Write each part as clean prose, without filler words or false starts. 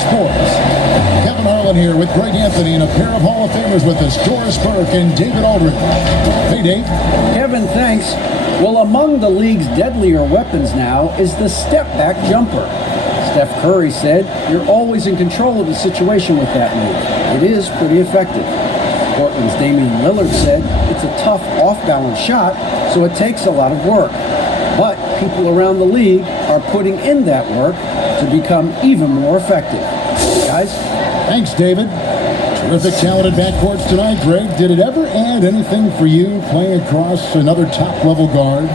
Sports. Kevin Harlan here with Greg Anthony and a pair of Hall of Famers with us, Doris Burke and David Aldridge. Hey, Dave. Kevin, thanks. Well, among the league's deadlier weapons now is the step-back jumper. Steph Curry said, "You're always in control of the situation with that move. It is pretty effective." Portland's Damian Lillard said, "It's a tough off-balance shot, so it takes a lot of work." But people around the league are putting in that work to become even more effective. Guys? Thanks, David. Terrific, talented backcourts tonight, Greg. Did it ever add anything for you playing across another top-level guard?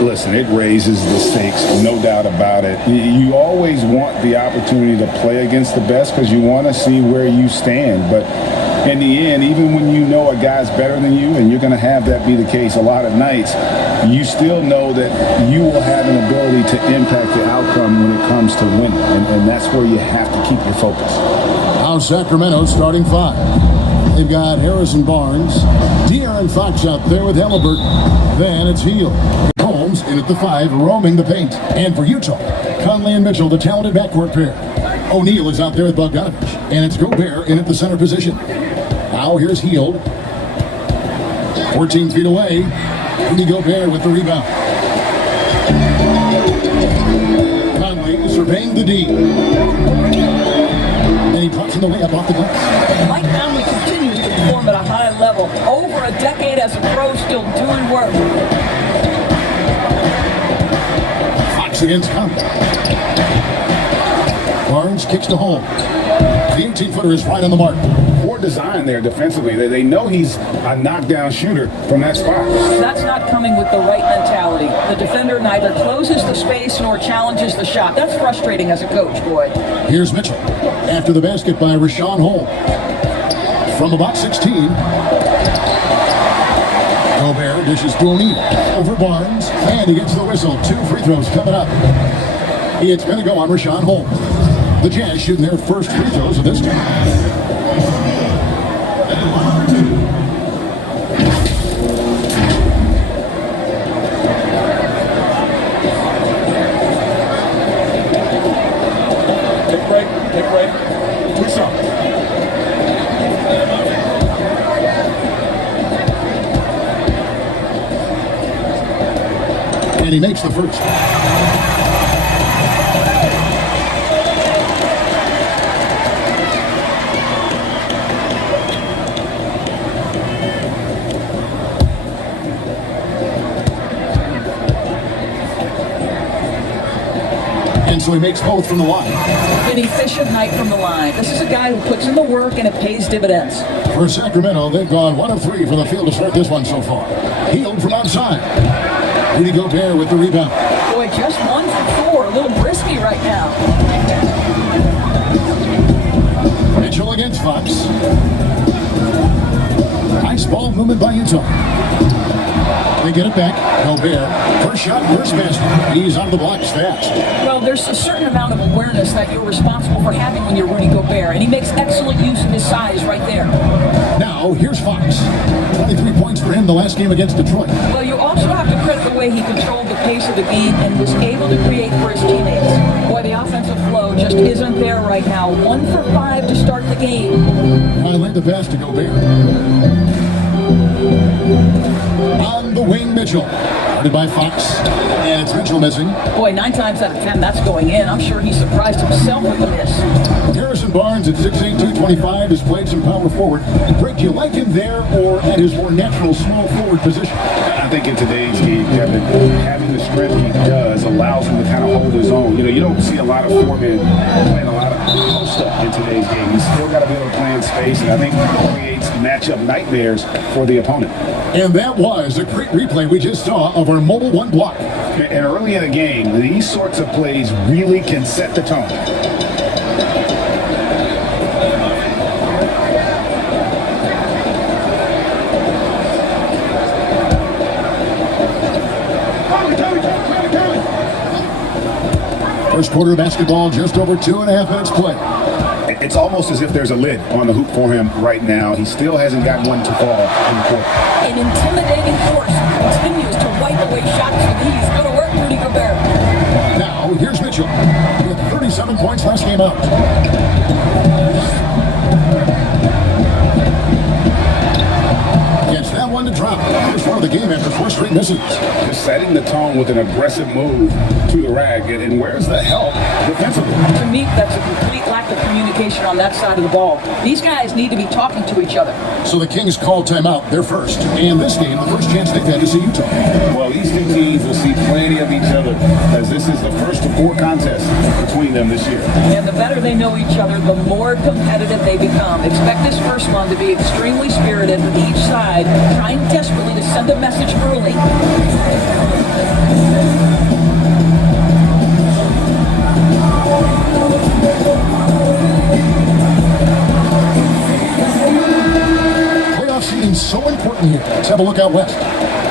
Listen, it raises the stakes, no doubt about it. You always want the opportunity to play against the best because you want to see where you stand. But in the end, even when you know a guy's better than you, and you're going to have that be the case a lot of nights, you still know that you will have an ability to impact the outcome when it comes to winning. And that's where you have to keep your focus. Now Sacramento starting five. They've got Harrison Barnes, De'Aaron Fox out there with Halliburton. Then it's Hield. Holmes in at the five, roaming the paint. And for Utah, Conley and Mitchell, the talented backcourt pair. O'Neal is out there with Bogdanovich. And it's Gobert in at the center position. Now here's Hield. 14 feet away. Rudy Gobert with the rebound. Conley surveying the D. And he puts in the layup off the glass. Mike Conley continues to perform at a high level. Over a decade as a pro, still doing work. Fox against Conley. Barnes kicks to Holmes. The 18-footer is right on the mark. Poor design there defensively. They know he's a knockdown shooter from that spot. That's not coming with the right mentality. The defender neither closes the space nor challenges the shot. That's frustrating as a coach, boy. Here's Mitchell. After the basket by Rashawn Holmes. From about 16. Gobert dishes to O'Neal. Over Barnes. And he gets the whistle. 2 free throws coming up. It's going to go on Rashawn Holmes. The Jazz shooting their first free throws of this game. Take break. Twist up. And he makes the first. And so he makes both from the line. An efficient night from the line. This is a guy who puts in the work and it pays dividends. For Sacramento, they've gone 1 of 3 from the field to start this one so far. Hield from outside. Rudy Gobert with the rebound. Boy, just 1 for 4. A little brisky right now. Mitchell against Fox. Nice ball movement by Utah. They get it back. Gobert. First shot, first basket. He's on the blocks fast. Well, there's a certain amount of awareness that you're responsible for having when you're Rudy Gobert, and he makes excellent use of his size right there. Now, here's Fox. 23 points for him the last game against Detroit. Well, you also have to credit the way he controlled the pace of the game and was able to create for his teammates. Boy, the offensive flow just isn't there right now. 1 for 5 to start the game. I led the pass to Gobert. On the wing, Mitchell. Guarded by Fox. And it's Mitchell missing. Boy, 9 times out of 10, that's going in. I'm sure he surprised himself with the miss. Harrison Barnes at 6'8", 225 has played some power forward. Greg, do you like him there or at his more natural small forward position? I think in today's game, Kevin, having the strength he does allows him to kind of hold his own. You don't see a lot of foremen playing a lot of post-up in today's game. He's still got to be able to play in space, and I think it creates matchup nightmares for the opponent. And that was a great replay we just saw of our Mobile One block. And early in a game, these sorts of plays really can set the tone. First quarter of basketball, just over 2.5 minutes play. It's almost as if there's a lid on the hoop for him right now. He still hasn't got one to fall in the court. An intimidating force continues to wipe away shots with ease. Go to work, Rudy Gobert. Now, here's Mitchell with 36 7 points last game out. Gets that one to drop. First one of the game after 4 straight misses. Just setting the tone with an aggressive move to the rack. And where's the help defensively? To me, that's a complete lack of communication on that side of the ball. These guys need to be talking to each other. So the Kings call timeout. They're first. And this game, the first chance they've had to see Utah. Well, these two teams will see plenty of each other, as this is the first of 4 contests between them this year. And the better they know each other, the more competitive they become. Expect this first one to be extremely spirited, with each side trying desperately to send a message early. Playoff seeding's so important here. Let's have a look out west.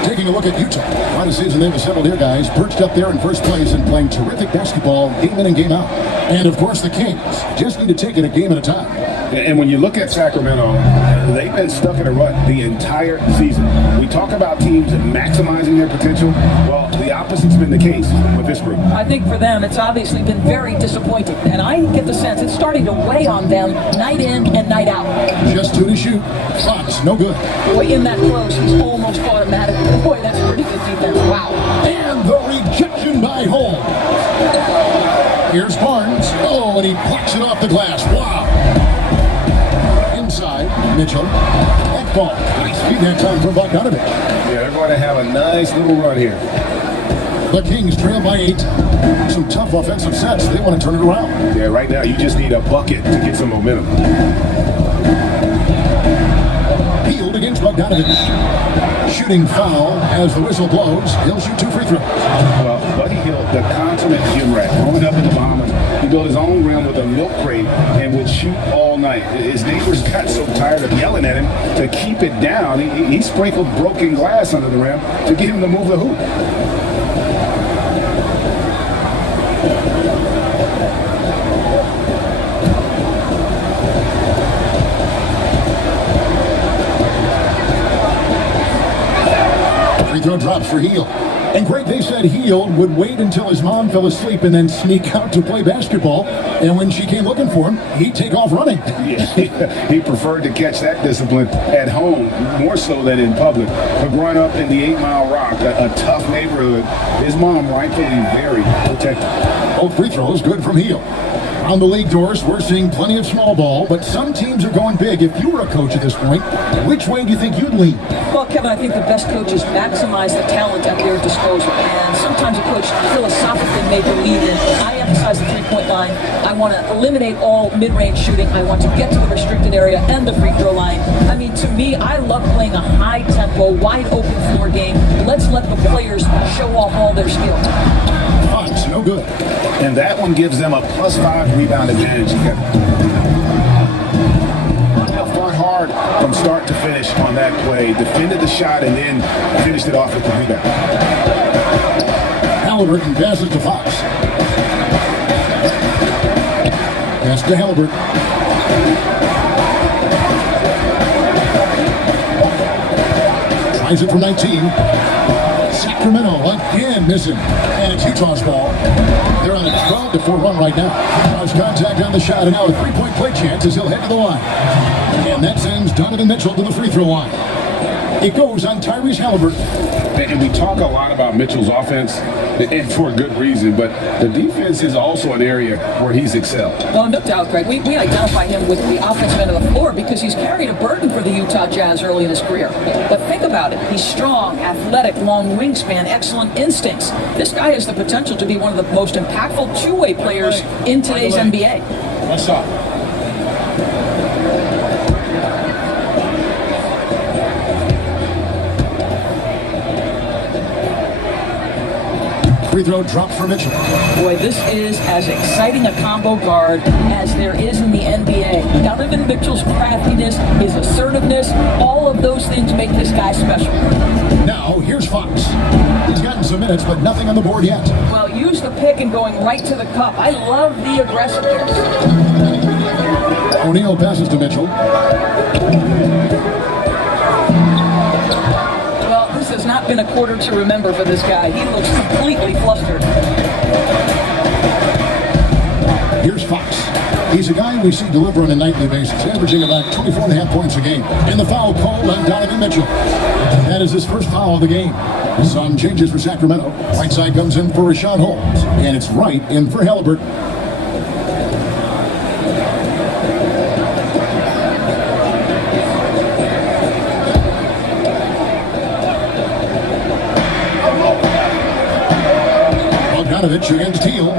Taking a look at Utah. Quite a season they've assembled here, guys. Perched up there in first place and playing terrific basketball game in and game out. And of course the Kings just need to take it a game at a time. And when you look at Sacramento, they've been stuck in a rut the entire season. We talk about teams maximizing their potential. Well, the opposite's been the case with this group. I think for them, it's obviously been very disappointing. And I get the sense it's starting to weigh on them night in and night out. Just 2 to shoot. Fox, no good. Boy, in that close, he's almost automatic. Boy, that's pretty good defense. Wow. And the rejection by Holmes. Here's Barnes. Oh, and he blocks it off the glass. Wow. Inside, Mitchell. That ball. Nice feed that time from Bogdanovich. Yeah, they're going to have a nice little run here. The Kings trail by 8. Some tough offensive sets. They want to turn it around. Yeah, right now you just need a bucket to get some momentum. Field against Bogdanovich. Shooting foul as the whistle blows. He'll shoot 2 free throws. Well, Buddy Hield, the consummate gym rat, growing up in the Bahamas, he built his own rim with a milk crate and would shoot all night. His neighbors got so tired of yelling at him to keep it down. He sprinkled broken glass under the rim to get him to move the hoop. Free throw drops for Hield. And Greg, they said Hield would wait until his mom fell asleep and then sneak out to play basketball. And when she came looking for him, he'd take off running. Yeah, he preferred to catch that discipline at home more so than in public. But growing up in the 8 Mile Rock, a tough neighborhood, his mom rightfully very protective. Both free throws good from Hield. On the league doors, we're seeing plenty of small ball, but some teams are going big. If you were a coach at this point, which way do you think you'd lean? Well, Kevin, I think the best coaches maximize the talent at their disposal. And sometimes a coach philosophically may believe in, I emphasize the three-point line. I want to eliminate all mid-range shooting. I want to get to the restricted area and the free throw line. I mean, to me, I love playing a high-tempo, wide-open floor game. Let's let the players show off all their skills. Fox, no good. And that one gives them a +5 rebound advantage. Fought hard from start to finish on that play, defended the shot, and then finished it off with the rebound. Halliburton passes to Fox. Pass to Halliburton. Tries it from 19. Sacramento again missing. And it's Utah's ball. They're on a 12-4 run right now. Draws contact on the shot, and now a 3-point play chance as he'll head to the line. And that sends Donovan Mitchell to the free throw line. It goes on Tyrese Halliburton. And we talk a lot about Mitchell's offense, and for a good reason, but the defense is also an area where he's excelled. Well, no doubt, Greg. We identify him with the offensive end of the floor because he's carried a burden for the Utah Jazz early in his career. But think about it. He's strong, athletic, long wingspan, excellent instincts. This guy has the potential to be one of the most impactful two-way players in today's NBA. What's up? Free throw drop for Mitchell. Boy, this is as exciting a combo guard as there is in the NBA. Donovan Mitchell's craftiness, his assertiveness, all of those things make this guy special. Now, here's Fox. He's gotten some minutes, but nothing on the board yet. Well, use the pick and going right to the cup. I love the aggressiveness. O'Neal passes to Mitchell. Has not been a quarter to remember for this guy. He looks completely flustered. Here's Fox. He's a guy we see deliver on a nightly basis, averaging about 24.5 points a game. And the foul called on Donovan Mitchell. That is his first foul of the game. Some changes for Sacramento. Whiteside comes in for Richaun Holmes. And it's Wright in for Halliburton. Bogdanovich against Teal.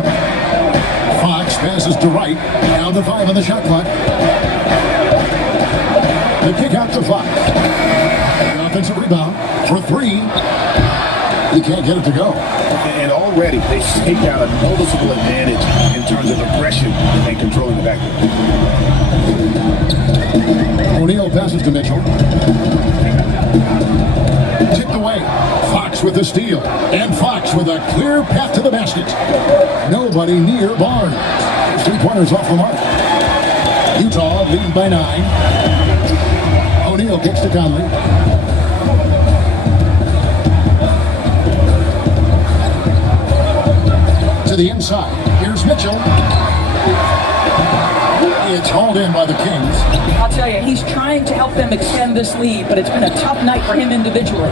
Fox passes to Wright. Down to 5 on the shot clock. The kick out to Fox. The offensive rebound for 3. He can't get it to go. And already they take out a noticeable advantage in terms of aggression and controlling the backcourt. O'Neal passes to Mitchell. Tipped away. Fox with the steal. And Fox with a clear path to the basket. Nobody near Barnes. 3-pointers off the mark. Utah leading by 9. O'Neal kicks to Conley. To the inside. Here's Mitchell. It's hauled in by the Kings. I'll tell you, he's trying to help them extend this lead, but it's been a tough night for him individually.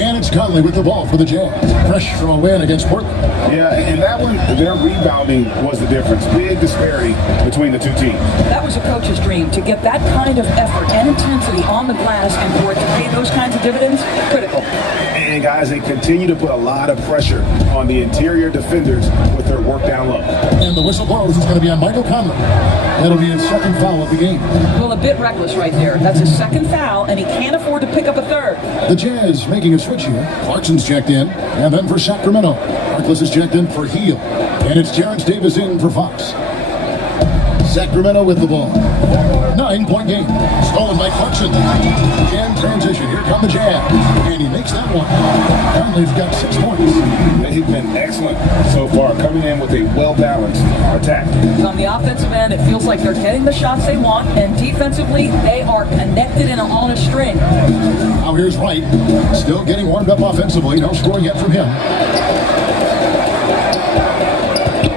And it's Conley with the ball for the Jazz. Fresh from a win against Portland. Yeah, and that one, their rebounding was the difference. Big disparity between the two teams. That was a coach's dream, to get that kind of effort and intensity on the glass and for it to pay those kinds of dividends, critical. And guys, they continue to put a lot of pressure on the interior defenders with their work down low. And the whistle blows. It's going to be on Michael Conley. That'll be his second foul of the game. Well, a bit reckless right there. That's his second foul, and he can't afford to pick up a third. The Jazz making a switch here. Clarkson's checked in. And then for Sacramento, Harkless is checked in for Heel. And it's Terrence Davis in for Fox. Sacramento with the ball. 9-point game. Stolen by Clarkson. And transition. Here come the Jazz. And he makes that one. Conley's got 6 points. They've been excellent so far, coming in with a well-balanced attack. On the offensive end, it feels like they're getting the shots they want, and defensively, they are connected and on a string. Now here's Wright. Still getting warmed up offensively. No scoring yet from him.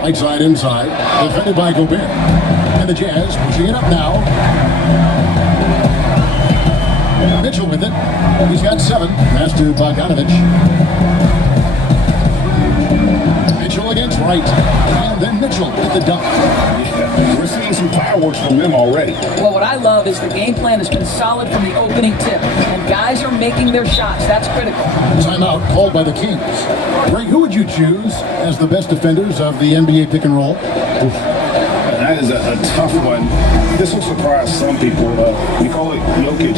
Right side inside. Defended by Gobert. And the Jazz pushing it up now. Mitchell with it. He's got 7. Pass to Bogdanovich. Mitchell against Wright. And then Mitchell with the dunk. Yeah, we're seeing some fireworks from them already. Well, what I love is the game plan has been solid from the opening tip, and guys are making their shots. That's critical. Timeout called by the Kings. Greg, who would you choose as the best defenders of the NBA pick and roll? That is a tough one. This will surprise some people. Nikola Jokic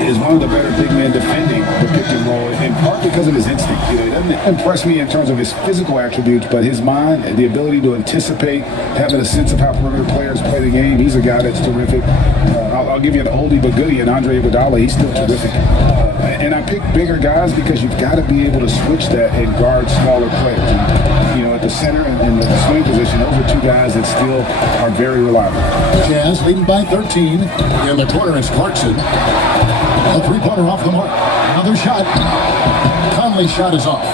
is one of the better big men defending the pick and roll, in part because of his instinct. He doesn't impress me in terms of his physical attributes, but his mind, the ability to anticipate, having a sense of how perimeter players play the game. He's a guy that's terrific. I'll give you an oldie but goodie, and Andre Iguodala. He's still terrific. And I pick bigger guys because you've got to be able to switch that and guard smaller players. You know, at the center and the swing position, those are 2 guys that still are very reliable. Jazz leading by 13. In the corner is Clarkson. A 3-pointer off the mark. Another shot. Conley's shot is off.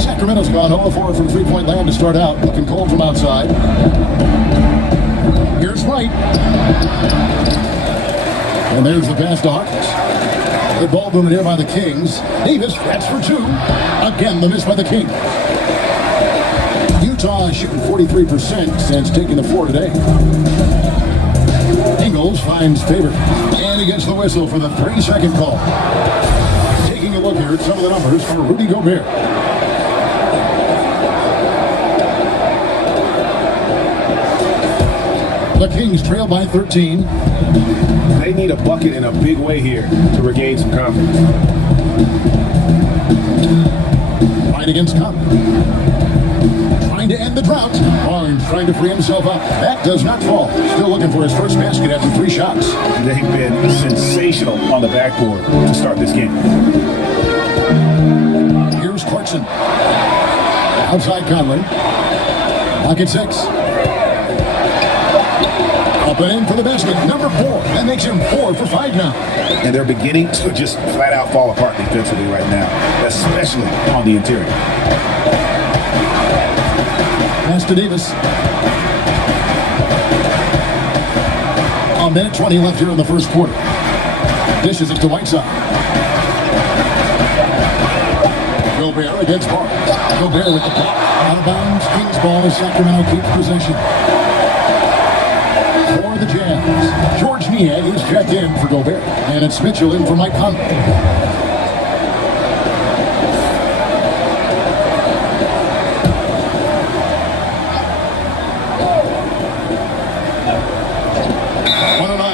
Sacramento's gone 0-4 from 3-point land to start out. Looking cold from outside. Here's Wright. And there's the pass to Harkless. Good ball movement here by the Kings. Davis, that's for 2. Again, the miss by the Kings. Utah shooting 43% since taking the floor today. Ingles finds Faber. And he gets the whistle for the 3-second call. Taking a look here at some of the numbers for Rudy Gobert. The Kings trail by 13. They need a bucket in a big way here to regain some confidence. Right against Conley. Trying to end the drought. Barnes trying to free himself up. That does not fall. Still looking for his first basket after 3 shots. They've been sensational on the backboard to start this game. Here's Clarkson. Outside Conley. Pocket 6. Up and in for the basket. Number 4. That makes him 4 for 5 now. And they're beginning to just flat out fall apart defensively right now, especially on the interior. Pass to Davis. A minute 20 left here in the first quarter. Dishes it to Whiteside. Gobert against Barnes. Gobert with the block. Out of bounds. Kings ball as Sacramento keeps possession. For the Jazz, George Niang is checked in for Gobert. And it's Mitchell in for Mike Conley.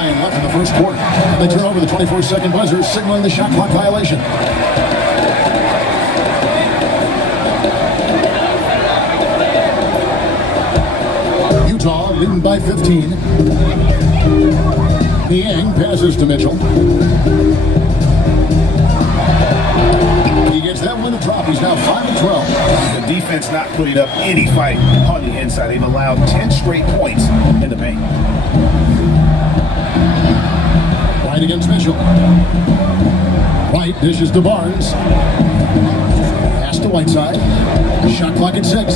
Left in the first quarter. They turn over the 24-second buzzer, signaling the shot clock violation. Utah leading by 15. Niang passes to Mitchell. He gets that one to drop. He's now 5 of 12. The defense not putting up any fight on the inside. They've allowed 10 straight points in the paint. White against Mitchell. White dishes to Barnes. Pass to Whiteside. Shot clock at 6.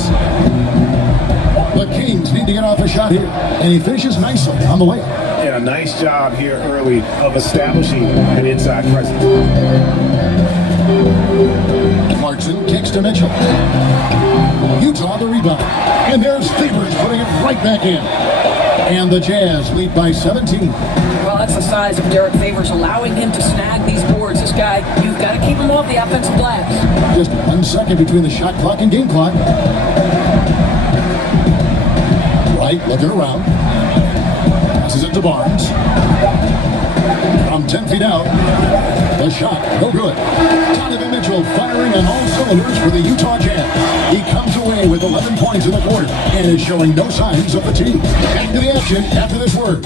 The Kings need to get off a shot here. And he finishes nicely on the way. And a nice job here early of establishing an inside presence. Clarkson kicks to Mitchell. Utah the rebound. And there's Favors putting it right back in. And the Jazz lead by 17. Well, that's the size of Derek Favors, allowing him to snag these boards. This guy, you've got to keep him off the offensive glass. Just 1 second between the shot clock and game clock. White looking around. Passes it to Barnes. From 10 feet out. The shot, no good. Donovan Mitchell firing on all cylinders for the Utah Jazz. He comes away with 11 points in the quarter and is showing no signs of fatigue. Back to the action after this word.